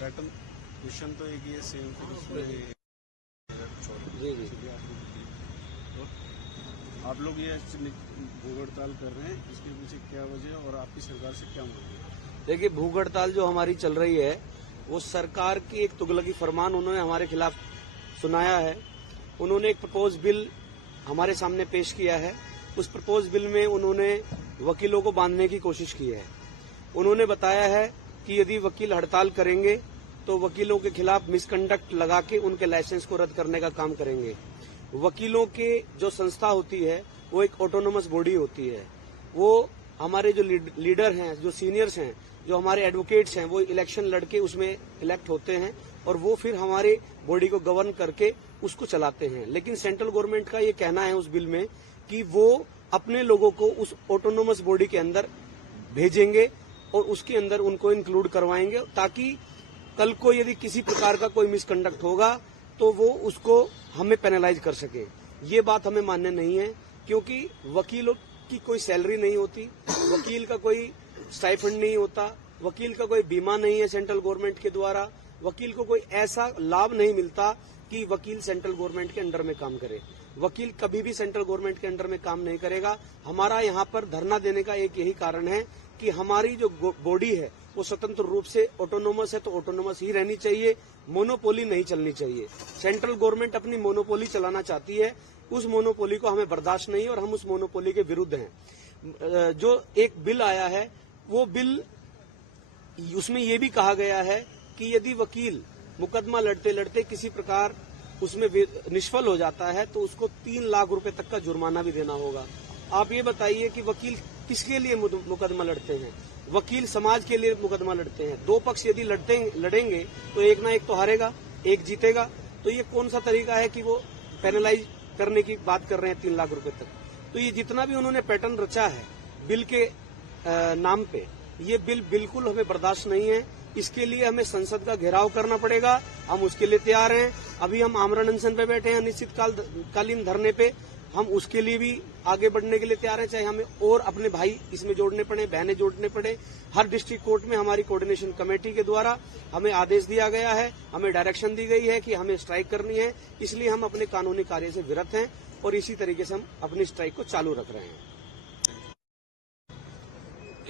Pattern question तो एक ही same, फिर उसमें आप लोग ये भूख हड़ताल कर रहे हैं, इसके पीछे क्या वजह और आपकी सरकार से क्या मांग है? देखिए, भूख हड़ताल जो हमारी चल रही है वो सरकार की एक तुगलकी फरमान उन्होंने हमारे खिलाफ सुनाया है। उन्होंने एक प्रपोज बिल हमारे सामने पेश किया है। उस प्रपोज बिल में उन्होंने वकीलों को बांधने की कोशिश की है। उन्होंने बताया है कि यदि वकील हड़ताल करेंगे तो वकीलों के खिलाफ मिसकंडक्ट लगा के उनके लाइसेंस को रद्द करने का काम करेंगे। वकीलों के जो संस्था होती है वो एक ऑटोनोमस बॉडी होती है। वो हमारे जो लीडर हैं, जो सीनियर्स हैं, जो हमारे एडवोकेट्स हैं, वो इलेक्शन लड़के उसमें इलेक्ट होते हैं और वो फिर हमारे बॉडी को गवर्न करके उसको चलाते हैं। लेकिन सेंट्रल गवर्नमेंट का ये कहना है उस बिल में कि वो अपने लोगों को उस ऑटोनोमस बॉडी के अंदर भेजेंगे और उसके अंदर उनको इंक्लूड करवाएंगे, ताकि कल को यदि किसी प्रकार का कोई मिसकंडक्ट होगा तो वो उसको हमें पेनलाइज कर सके। ये बात हमें मान्य नहीं है, क्योंकि वकीलों की कोई सैलरी नहीं होती, वकील का कोई स्टाइफंड नहीं होता, वकील का कोई बीमा नहीं है सेंट्रल गवर्नमेंट के द्वारा, वकील को कोई ऐसा लाभ नहीं मिलता कि वकील सेंट्रल गवर्नमेंट के अंडर में काम करे। वकील कभी भी सेंट्रल गवर्नमेंट के अंडर में काम नहीं करेगा। हमारा यहाँ पर धरना देने का एक यही कारण है कि हमारी जो बॉडी है वो स्वतंत्र रूप से ऑटोनोमस है, तो ऑटोनोमस ही रहनी चाहिए, मोनोपोली नहीं चलनी चाहिए। सेंट्रल गवर्नमेंट अपनी मोनोपोली चलाना चाहती है, उस मोनोपोली को हमें बर्दाश्त नहीं है और हम उस मोनोपोली के विरुद्ध हैं। जो एक बिल आया है वो बिल, उसमें ये भी कहा गया है कि यदि वकील मुकदमा लड़ते लड़ते किसी प्रकार उसमें निष्फल हो जाता है तो उसको 3 लाख रुपए तक का जुर्माना भी देना होगा। आप ये बताइए कि वकील किसके लिए मुकदमा लड़ते हैं? वकील समाज के लिए मुकदमा लड़ते हैं। दो पक्ष यदि लड़ेंगे तो एक ना एक तो हारेगा, एक जीतेगा। तो ये कौन सा तरीका है कि वो पेनलाइज करने की बात कर रहे हैं 3 लाख रुपए तक? तो ये जितना भी उन्होंने पैटर्न रचा है बिल के नाम पे, ये बिल बिल्कुल हमें बर्दाश्त नहीं है। इसके लिए हमें संसद का घेराव करना पड़ेगा, हम उसके लिए तैयार हैं। अभी हम आमरण अनशन पे बैठे हैं, अनिश्चितकालीन धरने पे, हम उसके लिए भी आगे बढ़ने के लिए तैयार हैं, चाहे हमें और अपने भाई इसमें जोड़ने पड़े, बहनें जोड़ने पड़े। हर डिस्ट्रिक्ट कोर्ट में हमारी कोऑर्डिनेशन कमेटी के द्वारा हमें आदेश दिया गया है, हमें डायरेक्शन दी गई है कि हमें स्ट्राइक करनी है। इसलिए हम अपने कानूनी कार्य से विरत हैं और इसी तरीके से हम अपनी स्ट्राइक को चालू रख रहे हैं।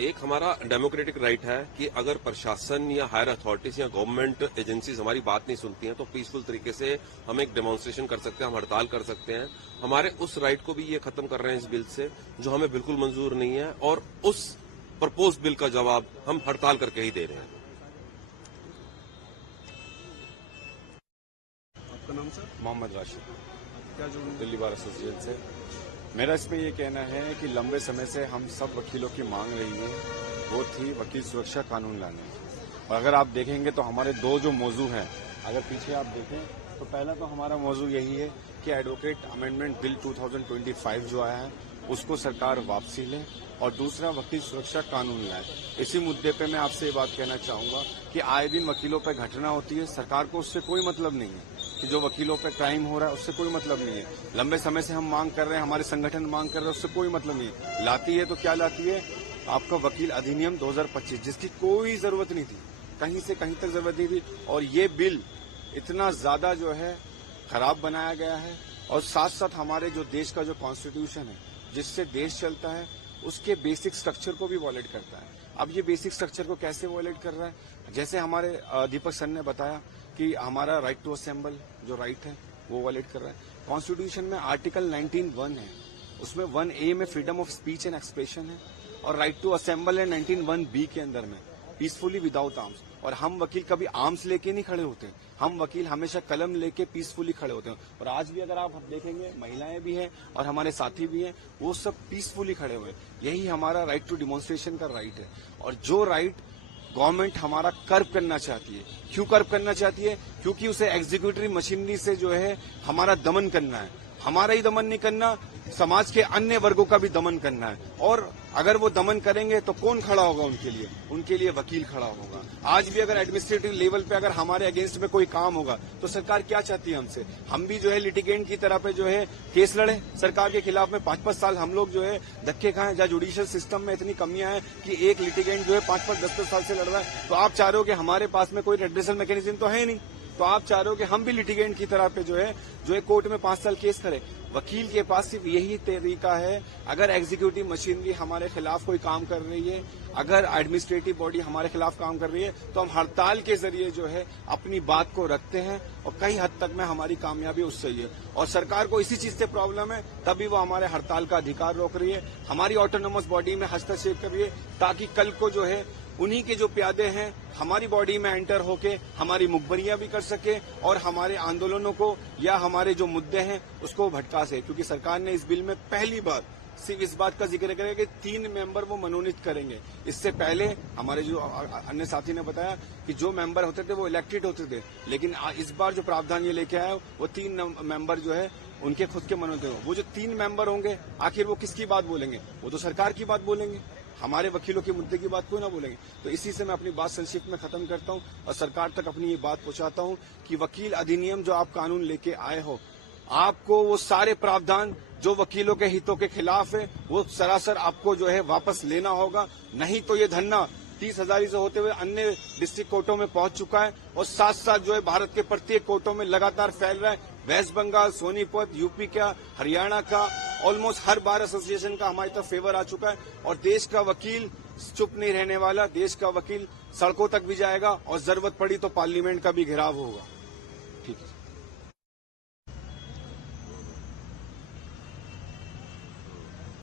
एक हमारा डेमोक्रेटिक राइट है कि अगर प्रशासन या हायर अथॉरिटीज या गवर्नमेंट एजेंसीज हमारी बात नहीं सुनती हैं तो पीसफुल तरीके से हम एक डेमोन्स्ट्रेशन कर सकते हैं, हम हड़ताल कर सकते हैं। हमारे उस राइट को भी ये खत्म कर रहे हैं इस बिल से, जो हमें बिल्कुल मंजूर नहीं है, और उस प्रपोज बिल का जवाब हम हड़ताल करके ही दे रहे हैं। आपका नाम सर? मोहम्मद राशिद, क्या जो दिल्ली बार एसोसिएशन से। मेरा इसमें ये कहना है कि लंबे समय से हम सब वकीलों की मांग रही है, वो थी वकील सुरक्षा कानून लाने। और अगर आप देखेंगे तो हमारे 2 जो मौजू हैं, अगर पीछे आप देखें तो पहला तो हमारा मौजू यही है कि एडवोकेट अमेंडमेंट बिल 2025 जो आया है उसको सरकार वापसी ले, और दूसरा वकील सुरक्षा कानून लाए। इसी मुद्दे पे मैं आपसे ये बात कहना चाहूंगा कि आए दिन वकीलों पर घटना होती है, सरकार को उससे कोई मतलब नहीं है कि जो वकीलों पे क्राइम हो रहा है, उससे कोई मतलब नहीं है। लंबे समय से हम मांग कर रहे हैं, हमारे संगठन मांग कर रहे हैं, उससे कोई मतलब नहीं है। लाती है तो क्या लाती है? आपका वकील अधिनियम 2025, जिसकी कोई जरूरत नहीं थी, कहीं से कहीं तक जरूरत नहीं थी। और ये बिल इतना ज्यादा जो है खराब बनाया गया है, और साथ साथ हमारे जो देश का जो कॉन्स्टिट्यूशन है, जिससे देश चलता है, उसके बेसिक स्ट्रक्चर को भी वॉयलेट करता है। अब ये बेसिक स्ट्रक्चर को कैसे वॉयलेट कर रहा है? जैसे हमारे दीपक सर ने बताया कि हमारा राइट टू असेंबल जो राइट है वो वॉयलेट कर रहा है। कॉन्स्टिट्यूशन में आर्टिकल 19(1) है, उसमें 1A में freedom of speech and expression है, और राइट टू असेंबल है 19(1)B के अंदर में, पीसफुली विदाउट आर्म्स। और हम वकील कभी आर्म्स लेके नहीं खड़े होते, हम वकील हमेशा कलम लेके पीसफुली खड़े होते हैं। और आज भी अगर आप देखेंगे, महिलाएं भी हैं और हमारे साथी भी हैं, वो सब पीसफुली खड़े हुए। यही हमारा राइट टू डिमॉन्स्ट्रेशन का राइट है। और जो राइट गवर्नमेंट हमारा कर्व करना चाहती है, क्यों कर्व करना चाहती है? क्योंकि उसे एग्जीक्यूटिव मशीनरी से जो है हमारा दमन करना है। हमारा ही दमन नहीं करना, समाज के अन्य वर्गों का भी दमन करना है। और अगर वो दमन करेंगे तो कौन खड़ा होगा उनके लिए वकील खड़ा होगा। आज भी अगर एडमिनिस्ट्रेटिव लेवल पे अगर हमारे अगेंस्ट में कोई काम होगा तो सरकार क्या चाहती है हमसे, हम भी जो है लिटिगेंट की तरह पे जो है केस लड़े सरकार के खिलाफ में। 5-5 साल हम लोग जो है धक्के खाएं, जहाँ जुडिशियल सिस्टम में इतनी कमियां हैं कि एक लिटिगेंट जो है 5-5, 10-10 साल से लड़ रहा है। तो आप चाह रहे हो कि हमारे पास में कोई रेड्रेसल मैकेनिज्म तो है नहीं, तो आप चाह रहे हो कि हम भी लिटिगेंट की तरह पे जो है कोर्ट में 5 साल केस करें। वकील के पास सिर्फ यही तरीका है, अगर एग्जीक्यूटिव मशीनरी हमारे खिलाफ कोई काम कर रही है, अगर एडमिनिस्ट्रेटिव बॉडी हमारे खिलाफ काम कर रही है, तो हम हड़ताल के जरिए जो है अपनी बात को रखते हैं और कई हद तक में हमारी कामयाबी उससे ही है। और सरकार को इसी चीज से प्रॉब्लम है, तभी वो हमारे हड़ताल का अधिकार रोक रही है, हमारी ऑटोनोमस बॉडी में हस्तक्षेप कर रही है, ताकि कल को जो है उन्हीं के जो प्यादे हैं हमारी बॉडी में एंटर होके हमारी मुखबरियां भी कर सके और हमारे आंदोलनों को या हमारे जो मुद्दे हैं उसको भटका सके। क्योंकि सरकार ने इस बिल में पहली बार सिर्फ इस बात का जिक्र करेगा कि 3 मेंबर वो मनोनीत करेंगे। इससे पहले हमारे जो अन्य साथी ने बताया कि जो मेंबर होते थे वो इलेक्टेड होते थे, लेकिन इस बार जो प्रावधान ये लेके आया वो 3 मेंबर जो है उनके खुद के मनोनीत होंगे। वो जो 3 मेंबर होंगे आखिर वो किसकी बात बोलेंगे, वो तो सरकार की बात बोलेंगे, हमारे वकीलों के मुद्दे की बात कोई ना बोलेंगे। तो इसी से मैं अपनी बात संक्षिप्त में खत्म करता हूं और सरकार तक अपनी ये बात पहुंचाता हूं कि वकील अधिनियम जो आप कानून लेके आए हो, आपको वो सारे प्रावधान जो वकीलों के हितों के खिलाफ है वो सरासर आपको जो है वापस लेना होगा। नहीं तो ये धरना 30,000 से होते हुए अन्य डिस्ट्रिक्ट कोर्टों में पहुंच चुका है और साथ साथ जो है भारत के प्रत्येक कोर्टों में लगातार फैल रहा है। वेस्ट बंगाल, सोनीपत, यूपी का, हरियाणा का, ऑलमोस्ट हर बार एसोसिएशन का हमारी तरफ फेवर आ चुका है। और देश का वकील चुप नहीं रहने वाला, देश का वकील सड़कों तक भी जाएगा और जरूरत पड़ी तो पार्लियामेंट का भी घेराव होगा। ठीक है।